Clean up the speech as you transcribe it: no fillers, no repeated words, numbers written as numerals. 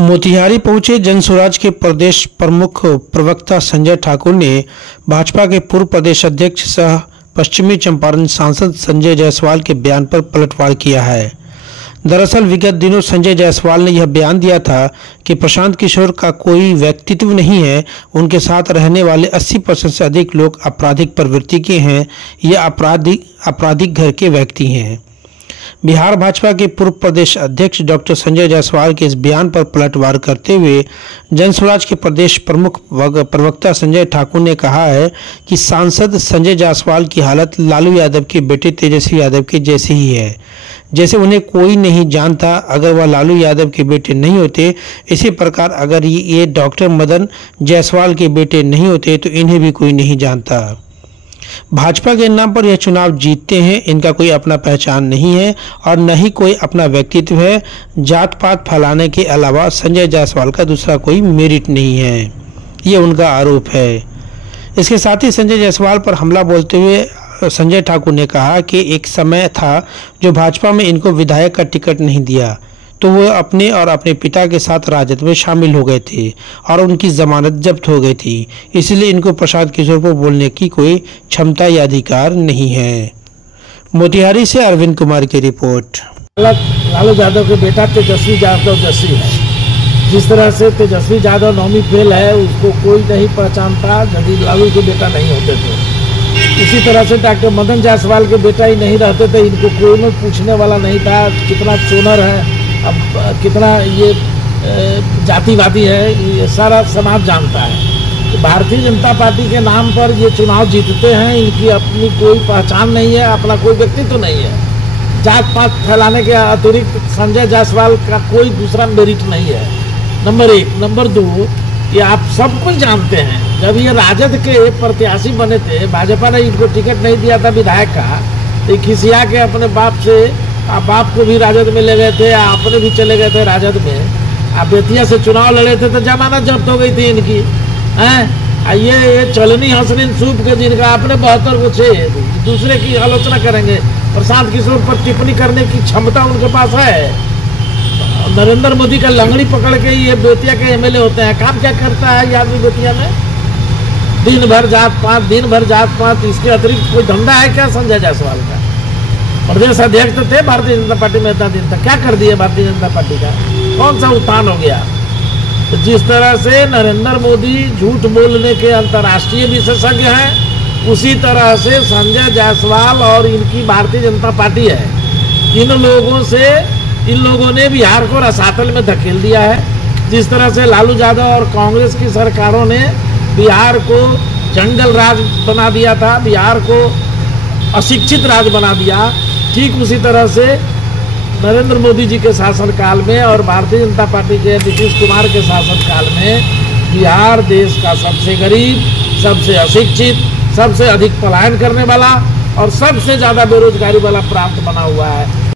मोतिहारी पहुंचे जनसुराज के प्रदेश प्रमुख प्रवक्ता संजय ठाकुर ने भाजपा के पूर्व प्रदेश अध्यक्ष सह पश्चिमी चंपारण सांसद संजय जायसवाल के बयान पर पलटवार किया है। दरअसल विगत दिनों संजय जायसवाल ने यह बयान दिया था कि प्रशांत किशोर का कोई व्यक्तित्व नहीं है, उनके साथ रहने वाले 80% से अधिक लोग आपराधिक प्रवृत्ति के हैं या आपराधिक घर के व्यक्ति हैं। बिहार भाजपा के पूर्व प्रदेश अध्यक्ष डॉक्टर संजय जायसवाल के इस बयान पर पलटवार करते हुए जनसुराज के प्रदेश प्रमुख प्रवक्ता संजय ठाकुर ने कहा है कि सांसद संजय जायसवाल की हालत लालू यादव के बेटे तेजस्वी यादव के जैसी ही है, जैसे उन्हें कोई नहीं जानता अगर वह लालू यादव के बेटे नहीं होते। इसी प्रकार अगर ये डॉक्टर मदन जायसवाल के बेटे नहीं होते तो इन्हें भी कोई नहीं जानता। भाजपा के नाम पर यह चुनाव जीतते हैं, इनका कोई अपना पहचान नहीं है और न ही कोई अपना व्यक्तित्व है। जात पात फैलाने के अलावा संजय जायसवाल का दूसरा कोई मेरिट नहीं है, ये उनका आरोप है। इसके साथ ही संजय जायसवाल पर हमला बोलते हुए संजय ठाकुर ने कहा कि एक समय था जो भाजपा में इनको विधायक का टिकट नहीं दिया तो वो अपने और अपने पिता के साथ राजद में शामिल हो गए थे और उनकी जमानत जब्त हो गई थी, इसलिए इनको प्रशांत किशोर पर बोलने की कोई क्षमता या अधिकार नहीं है। मोतिहारी से अरविंद कुमार की रिपोर्ट। लालू यादव के बेटा तेजस्वी यादव जैसी है, जिस तरह से तेजस्वी यादव नौमी फेल है, उसको कोई नहीं पहचानता यदि लालू के बेटा नहीं होते थे। इसी तरह से डॉक्टर मदन जायसवाल के बेटा ही नहीं रहते थे, इनको कोई पूछने वाला नहीं था कितना सोनर है, अब कितना ये जातिवादी है, ये सारा समाज जानता है। तो भारतीय जनता पार्टी के नाम पर ये चुनाव जीतते हैं, इनकी अपनी कोई पहचान नहीं है, अपना कोई व्यक्तित्व नहीं है। जात पात फैलाने के अतिरिक्त संजय जायसवाल का कोई दूसरा मेरिट नहीं है, नंबर एक। नंबर दो, ये आप सब कुछ जानते हैं, जब ये राजद के प्रत्याशी बने थे, भाजपा ने इनको टिकट नहीं दिया था विधायक का, तो खिसिया के अपने बाप से बाप को भी राजद में ले गए थे, अपने भी चले गए थे राजद में। आप बेतिया से चुनाव लड़े थे तो जमानत जब्त हो गई थी इनकी, हैं? ये चलनी हसनीन सूप के जिनका आपने 72 को 6 दूसरे की आलोचना करेंगे। प्रशांत किशोर पर टिप्पणी करने की क्षमता उनके पास है। नरेंद्र मोदी का लंगड़ी पकड़ के ये बेतिया के एमएलए होते हैं। काम क्या करता है ये आदमी बेतिया में? दिन भर जात पात, इसके अतिरिक्त कोई धंधा है क्या संजय जायसवाल का? प्रदेश अध्यक्ष तो थे भारतीय जनता पार्टी में, इतना दिन तक क्या कर दिया भारतीय जनता पार्टी का? कौन सा उत्थान हो गया? तो जिस तरह से नरेंद्र मोदी झूठ बोलने के अंतर्राष्ट्रीय विशेषज्ञ हैं, उसी तरह से संजय जायसवाल और इनकी भारतीय जनता पार्टी है। इन लोगों ने बिहार को रसातल में धकेल दिया है। जिस तरह से लालू यादव और कांग्रेस की सरकारों ने बिहार को जंगल राज बना दिया था, बिहार को अशिक्षित राज बना दिया, ठीक उसी तरह से नरेंद्र मोदी जी के शासनकाल में और भारतीय जनता पार्टी के नीतीश कुमार के शासनकाल में बिहार देश का सबसे गरीब, सबसे अशिक्षित, सबसे अधिक पलायन करने वाला और सबसे ज़्यादा बेरोजगारी वाला प्रांत बना हुआ है।